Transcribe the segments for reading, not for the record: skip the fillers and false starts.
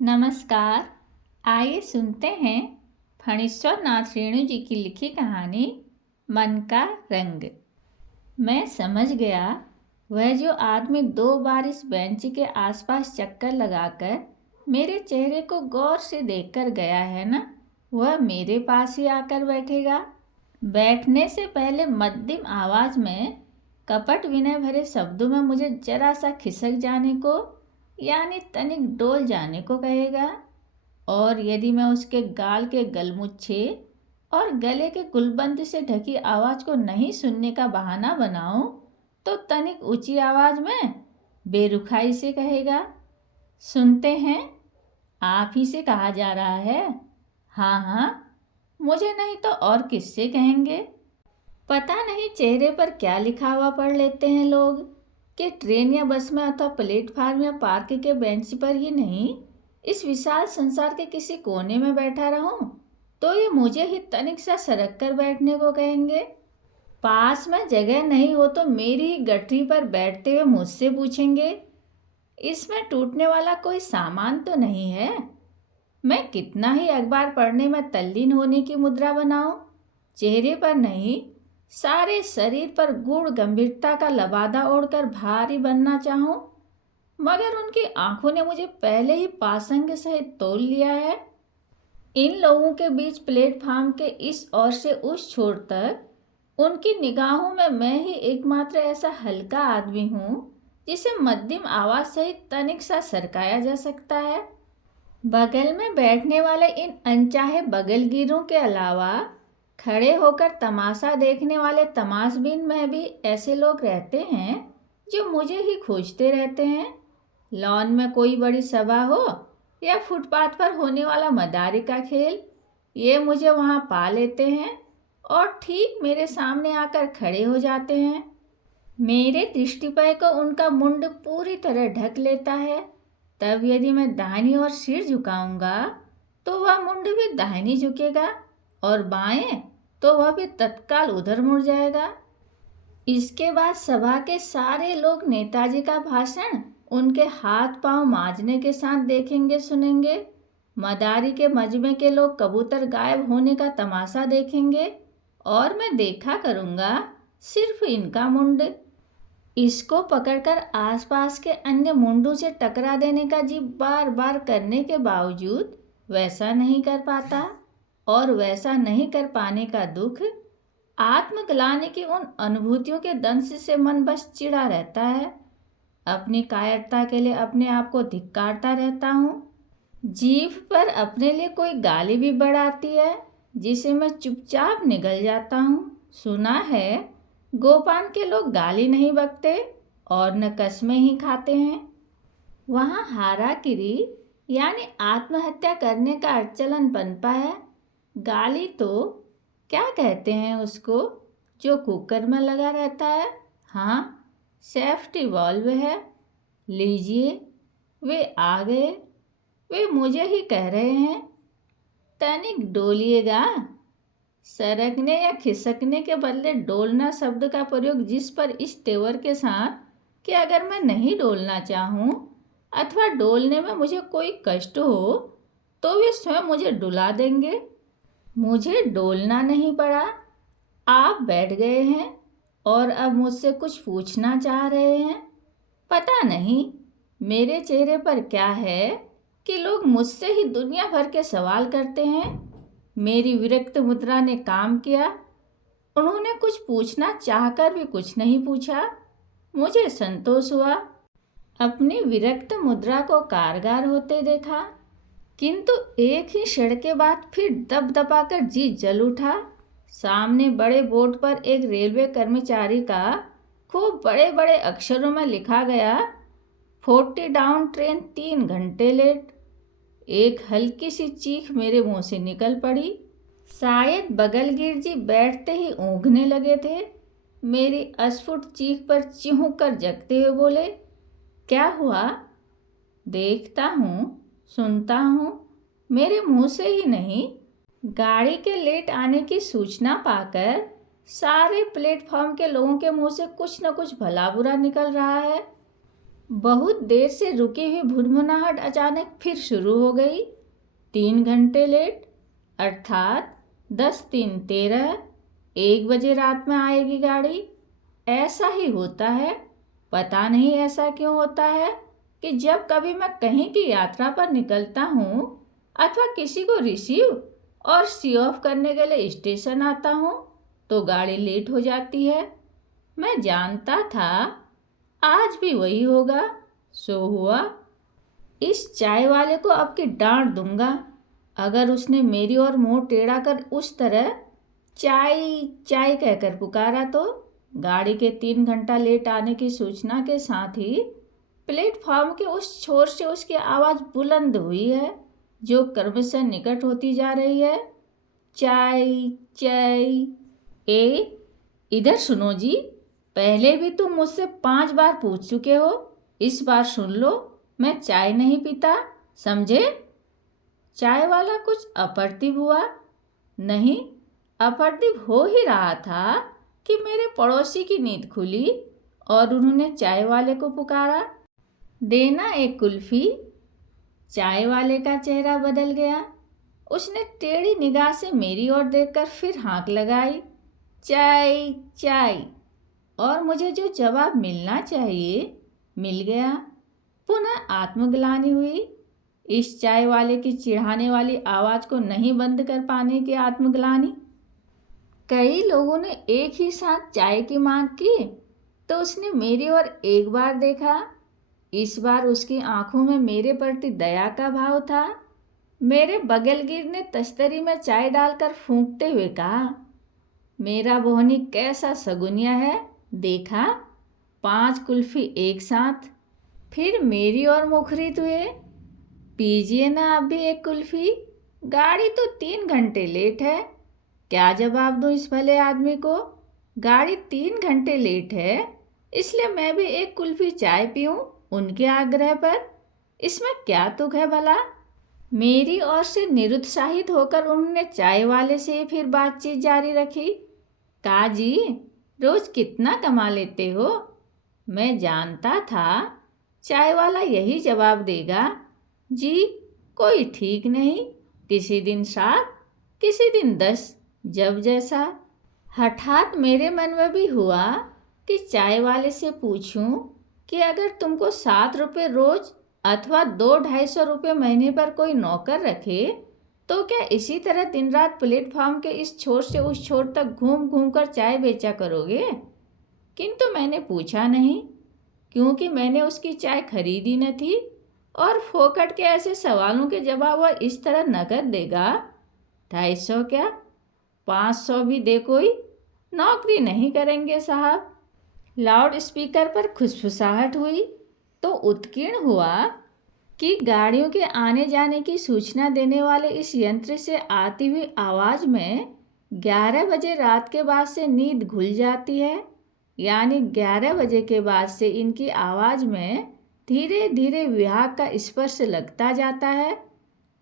नमस्कार। आइए सुनते हैं फणीश्वर नाथ रेणु जी की लिखी कहानी मन का रंग। मैं समझ गया, वह जो आदमी 2 बार इस बेंच के आसपास चक्कर लगाकर मेरे चेहरे को गौर से देखकर गया है ना, वह मेरे पास ही आकर बैठेगा। बैठने से पहले मध्यम आवाज में कपट विनय भरे शब्दों में मुझे जरा सा खिसक जाने को यानी तनिक डोल जाने को कहेगा। और यदि मैं उसके गाल के गलमुच्छे और गले के गुलबंद से ढकी आवाज को नहीं सुनने का बहाना बनाऊं, तो तनिक ऊंची आवाज में बेरुखाई से कहेगा, सुनते हैं, आप ही से कहा जा रहा है। हाँ हाँ, मुझे नहीं तो और किससे कहेंगे। पता नहीं चेहरे पर क्या लिखा हुआ पढ़ लेते हैं लोग कि ट्रेन या बस में अथवा प्लेटफार्म या पार्क के बेंच पर ही नहीं, इस विशाल संसार के किसी कोने में बैठा रहूं तो ये मुझे ही तनिक सा सरक कर बैठने को कहेंगे। पास में जगह नहीं हो तो मेरी ही गठरी पर बैठते हुए मुझसे पूछेंगे, इसमें टूटने वाला कोई सामान तो नहीं है। मैं कितना ही अखबार पढ़ने में तल्लीन होने की मुद्रा बनाऊं, चेहरे पर नहीं सारे शरीर पर गूढ़ गंभीरता का लबादा ओढ़कर भारी बनना चाहूं, मगर उनकी आंखों ने मुझे पहले ही पासंग सहित तोल लिया है। इन लोगों के बीच प्लेटफार्म के इस ओर से उस छोर तक उनकी निगाहों में मैं ही एकमात्र ऐसा हल्का आदमी हूँ जिसे मध्यम आवाज सहित तनिक सा सरकाया जा सकता है। बगल में बैठने वाले इन अनचाहे बगलगीरों के अलावा खड़े होकर तमाशा देखने वाले तमाशबीन में भी ऐसे लोग रहते हैं जो मुझे ही खोजते रहते हैं। लॉन में कोई बड़ी सभा हो या फुटपाथ पर होने वाला मदारी का खेल, ये मुझे वहाँ पा लेते हैं और ठीक मेरे सामने आकर खड़े हो जाते हैं। मेरे दृष्टिपय को उनका मुंड पूरी तरह ढक लेता है। तब यदि मैं दाहिनी ओर सिर झुकाऊंगा तो वह मुंड भी दाहिनी झुकेगा और बाएं तो वह भी तत्काल उधर मुड़ जाएगा। इसके बाद सभा के सारे लोग नेताजी का भाषण उनके हाथ पांव मांजने के साथ देखेंगे सुनेंगे। मदारी के मजमे के लोग कबूतर गायब होने का तमाशा देखेंगे और मैं देखा करूंगा सिर्फ इनका मुंड। इसको पकड़कर आसपास के अन्य मुंडों से टकरा देने का जी बार बार करने के बावजूद वैसा नहीं कर पाता, और वैसा नहीं कर पाने का दुख आत्मग्लानि की उन अनुभूतियों के दंश से मन बस चिढ़ा रहता है। अपनी कायरता के लिए अपने आप को धिक्कारता रहता हूँ। जीभ पर अपने लिए कोई गाली भी बढ़ाती है जिसे मैं चुपचाप निगल जाता हूँ। सुना है गोपान के लोग गाली नहीं बकते और न कस्में ही खाते हैं। वहाँ हाराकिरी यानी आत्महत्या करने का अचलन पनपा है। गाली तो क्या कहते हैं उसको जो कुकर में लगा रहता है। हाँ, सेफ्टी वॉल्व है। लीजिए, वे आ गए। वे मुझे ही कह रहे हैं, तनिक डोलिएगा। सरकने या खिसकने के बदले डोलना शब्द का प्रयोग जिस पर इस तेवर के साथ कि अगर मैं नहीं डोलना चाहूँ अथवा डोलने में मुझे कोई कष्ट हो तो वे स्वयं मुझे डुला देंगे। मुझे डोलना नहीं पड़ा, आप बैठ गए हैं और अब मुझसे कुछ पूछना चाह रहे हैं। पता नहीं मेरे चेहरे पर क्या है कि लोग मुझसे ही दुनिया भर के सवाल करते हैं। मेरी विरक्त मुद्रा ने काम किया। उन्होंने कुछ पूछना चाहकर भी कुछ नहीं पूछा। मुझे संतोष हुआ, अपनी विरक्त मुद्रा को कारगर होते देखा। किंतु एक ही क्षण के बाद फिर दबदबाकर जी जल उठा। सामने बड़े बोर्ड पर एक रेलवे कर्मचारी का खूब बड़े बड़े अक्षरों में लिखा गया, 40 डाउन ट्रेन 3 घंटे लेट। एक हल्की सी चीख मेरे मुंह से निकल पड़ी। शायद बगलगीर जी बैठते ही ऊँघने लगे थे। मेरी अस्फुट चीख पर चिहुक कर जगते हुए बोले, क्या हुआ? देखता हूँ, सुनता हूँ। मेरे मुंह से ही नहीं, गाड़ी के लेट आने की सूचना पाकर सारे प्लेटफॉर्म के लोगों के मुंह से कुछ न कुछ भला बुरा निकल रहा है। बहुत देर से रुकी हुई भुनभुनाहट अचानक फिर शुरू हो गई। 3 घंटे लेट, अर्थात 10 3 13, 1 बजे रात में आएगी गाड़ी। ऐसा ही होता है। पता नहीं ऐसा क्यों होता है कि जब कभी मैं कहीं की यात्रा पर निकलता हूँ अथवा किसी को रिसीव और सी ऑफ करने के लिए स्टेशन आता हूँ तो गाड़ी लेट हो जाती है। मैं जानता था आज भी वही होगा, सो हुआ। इस चाय वाले को अब की डांट दूंगा अगर उसने मेरी ओर मुंह टेढ़ा कर उस तरह चाय चाय कहकर पुकारा तो। गाड़ी के 3 घंटा लेट आने की सूचना के साथ ही प्लेटफॉर्म के उस छोर से उसकी आवाज़ बुलंद हुई है जो क्रमशः निकट होती जा रही है। चाय चाय। इधर सुनो जी, पहले भी तुम मुझसे 5 बार पूछ चुके हो, इस बार सुन लो, मैं चाय नहीं पीता, समझे? चाय वाला कुछ अप्रतिभ हुआ। नहीं, अप्रतिभ हो ही रहा था कि मेरे पड़ोसी की नींद खुली और उन्होंने चाय वाले को पुकारा, देना एक कुल्फी। चाय वाले का चेहरा बदल गया। उसने टेढ़ी निगाह से मेरी ओर देखकर फिर हाँक लगाई, चाय चाय। और मुझे जो जवाब मिलना चाहिए मिल गया। पुनः आत्मग्लानि हुई। इस चाय वाले की चिढ़ाने वाली आवाज़ को नहीं बंद कर पाने की आत्मग्लानि। कई लोगों ने एक ही साथ चाय की मांग की तो उसने मेरी ओर एक बार देखा। इस बार उसकी आंखों में मेरे प्रति दया का भाव था। मेरे बगलगीर ने तश्तरी में चाय डालकर फूंकते हुए कहा, मेरा बोहनी कैसा सगुनिया है, देखा, 5 कुल्फी एक साथ। फिर मेरी ओर मुखरित हुए, पीजिए ना आप भी एक कुल्फी, गाड़ी तो 3 घंटे लेट है। क्या जवाब दूं इस भले आदमी को? गाड़ी 3 घंटे लेट है इसलिए मैं भी एक कुल्फी चाय पीऊं उनके आग्रह पर? इसमें क्या तुक है भला? मेरी ओर से निरुत्साहित होकर उन्होंने चाय वाले से फिर बातचीत जारी रखी। का जी, रोज कितना कमा लेते हो? मैं जानता था चाय वाला यही जवाब देगा, जी कोई ठीक नहीं, किसी दिन 7, किसी दिन 10, जब जैसा। हठात मेरे मन में भी हुआ कि चाय वाले से पूछूं कि अगर तुमको 7 रुपये रोज अथवा 200-250 रुपये महीने पर कोई नौकर रखे तो क्या इसी तरह दिन रात प्लेटफॉर्म के इस छोर से उस छोर तक घूम घूम कर चाय बेचा करोगे? किंतु मैंने पूछा नहीं, क्योंकि मैंने उसकी चाय खरीदी न थी और फोकट के ऐसे सवालों के जवाब वह इस तरह नकद देगा। 250 क्या, 500 भी दे कोई, नौकरी नहीं करेंगे साहब। लाउड स्पीकर पर खुसफुसाहट हुई तो उत्कीर्ण हुआ कि गाड़ियों के आने जाने की सूचना देने वाले इस यंत्र से आती हुई आवाज़ में 11 बजे रात के बाद से नींद घुल जाती है, यानी 11 बजे के बाद से इनकी आवाज़ में धीरे धीरे विभाग का स्पर्श लगता जाता है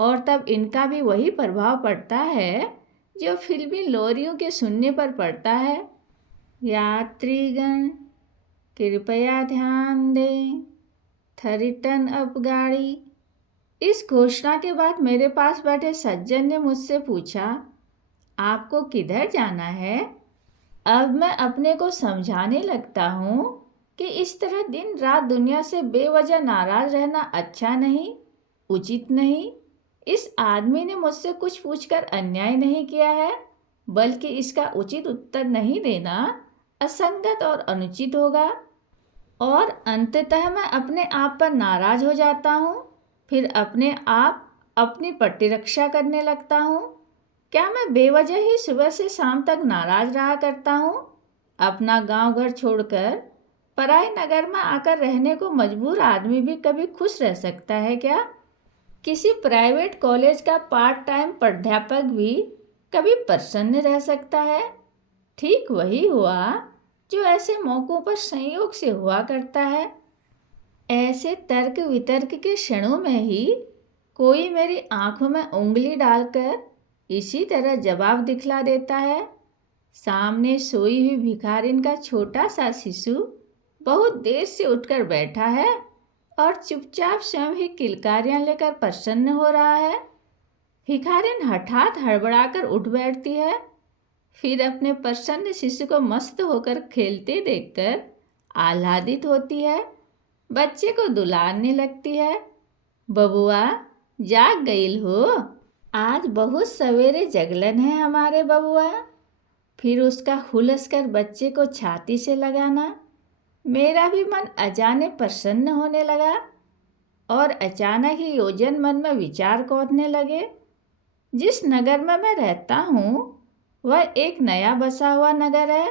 और तब इनका भी वही प्रभाव पड़ता है जो फिल्मी लोरियों के सुनने पर पड़ता है। यात्रीगण कृपया ध्यान दें, रिटर्न अप गाड़ी। इस घोषणा के बाद मेरे पास बैठे सज्जन ने मुझसे पूछा, आपको किधर जाना है? अब मैं अपने को समझाने लगता हूँ कि इस तरह दिन रात दुनिया से बेवजह नाराज रहना अच्छा नहीं, उचित नहीं। इस आदमी ने मुझसे कुछ पूछकर अन्याय नहीं किया है, बल्कि इसका उचित उत्तर नहीं देना असंगत और अनुचित होगा। और अंततः मैं अपने आप पर नाराज हो जाता हूँ, फिर अपने आप अपनी प्रतिरक्षा करने लगता हूँ। क्या मैं बेवजह ही सुबह से शाम तक नाराज रहा करता हूँ? अपना गांव घर छोड़कर पराए नगर में आकर रहने को मजबूर आदमी भी कभी खुश रह सकता है क्या? किसी प्राइवेट कॉलेज का पार्ट टाइम प्राध्यापक भी कभी प्रसन्न रह सकता है? ठीक वही हुआ जो ऐसे मौक़ों पर संयोग से हुआ करता है। ऐसे तर्क वितर्क के क्षणों में ही कोई मेरी आंखों में उंगली डालकर इसी तरह जवाब दिखला देता है। सामने सोई हुई भिखारिन का छोटा सा शिशु बहुत देर से उठकर बैठा है और चुपचाप स्वयं ही किलकारियां लेकर प्रसन्न हो रहा है। भिखारिन हठात हड़बड़ाकर उठ बैठती है, फिर अपने प्रसन्न शिशु को मस्त होकर खेलते देखकर आह्लादित होती है, बच्चे को दुलारने लगती है। बबुआ, जाग गईल हो? आज बहुत सवेरे जगलन है हमारे बबुआ। फिर उसका हुलस कर बच्चे को छाती से लगाना। मेरा भी मन अजाने प्रसन्न होने लगा और अचानक ही योजन मन में विचार कौंधने लगे। जिस नगर में मैं रहता हूँ वह एक नया बसा हुआ नगर है।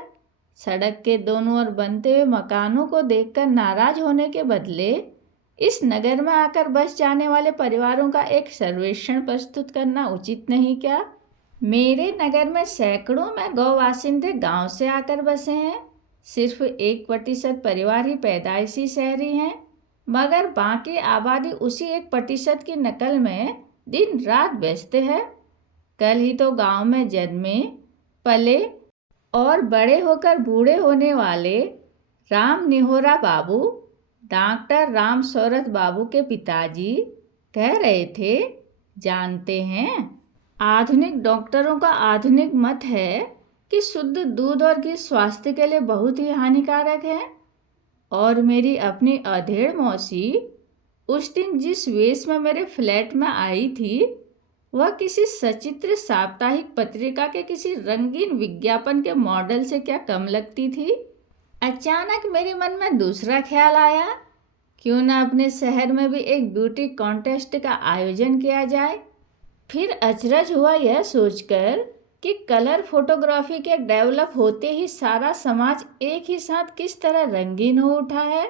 सड़क के दोनों ओर बनते हुए मकानों को देखकर नाराज होने के बदले इस नगर में आकर बस जाने वाले परिवारों का एक सर्वेक्षण प्रस्तुत करना उचित नहीं क्या? मेरे नगर में सैकड़ों में गौ बासिंदे गांव से आकर बसे हैं। सिर्फ 1% परिवार ही पैदाइशी शहरी हैं, मगर बाकी आबादी उसी 1% की नकल में दिन रात व्यस्त है। कल ही तो गांव में जन्मे, पले और बड़े होकर बूढ़े होने वाले राम निहोरा बाबू, डॉक्टर राम शौरत बाबू के पिताजी कह रहे थे, जानते हैं, आधुनिक डॉक्टरों का आधुनिक मत है कि शुद्ध दूध और घी स्वास्थ्य के लिए बहुत ही हानिकारक है। और मेरी अपनी अधेड़ मौसी उस दिन जिस वेश में मेरे फ्लैट में आई थी वह किसी सचित्र साप्ताहिक पत्रिका के किसी रंगीन विज्ञापन के मॉडल से क्या कम लगती थी। अचानक मेरे मन में दूसरा ख्याल आया, क्यों ना अपने शहर में भी एक ब्यूटी कॉन्टेस्ट का आयोजन किया जाए। फिर अचरज हुआ यह सोचकर कि कलर फोटोग्राफी के डेवलप होते ही सारा समाज एक ही साथ किस तरह रंगीन हो उठा है।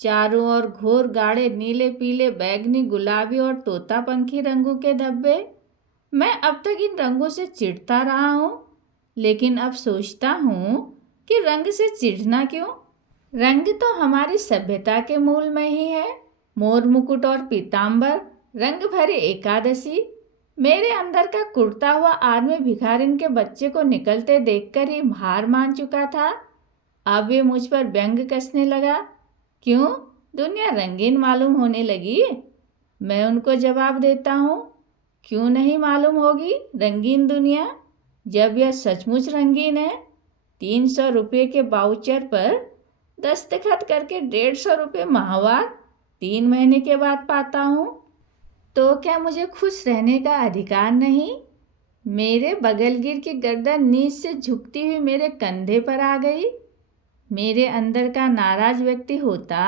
चारों ओर घोर गाढ़े नीले, पीले, बैगनी, गुलाबी और तोतापंखी रंगों के धब्बे। मैं अब तक इन रंगों से चिढ़ता रहा हूँ, लेकिन अब सोचता हूँ कि रंग से चिढ़ना क्यों? रंग तो हमारी सभ्यता के मूल में ही है। मोर मुकुट और पीताम्बर, रंग भरी एकादशी। मेरे अंदर का कुढ़ता हुआ आदमी भिखारिन के बच्चे को निकलते देखकर ही हार मान चुका था। अब वे मुझ पर व्यंग कसने लगा, क्यों दुनिया रंगीन मालूम होने लगी? मैं उनको जवाब देता हूँ, क्यों नहीं मालूम होगी रंगीन दुनिया, जब यह सचमुच रंगीन है। 300 रुपये के बाउचर पर दस्तखत करके 150 रुपये माहवार 3 महीने के बाद पाता हूँ। तो क्या मुझे खुश रहने का अधिकार नहीं? मेरे बगलगिर की गर्दन नीच से झुकती हुई मेरे कंधे पर आ गई। मेरे अंदर का नाराज व्यक्ति होता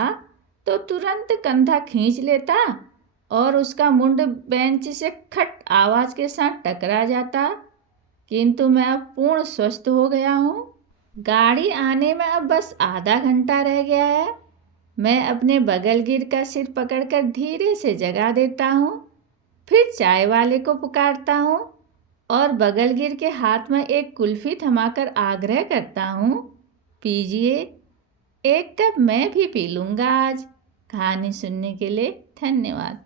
तो तुरंत कंधा खींच लेता और उसका मुंड बेंच से खट आवाज के साथ टकरा जाता, किंतु मैं अब पूर्ण स्वस्थ हो गया हूँ। गाड़ी आने में अब बस आधा घंटा रह गया है। मैं अपने बगलगिर का सिर पकड़कर धीरे से जगा देता हूँ, फिर चाय वाले को पुकारता हूँ और बगलगिर के हाथ में एक कुल्फी थमाकर आग्रह करता हूँ, पीजिए, एक कप मैं भी पी लूँगा आज। कहानी सुनने के लिए धन्यवाद।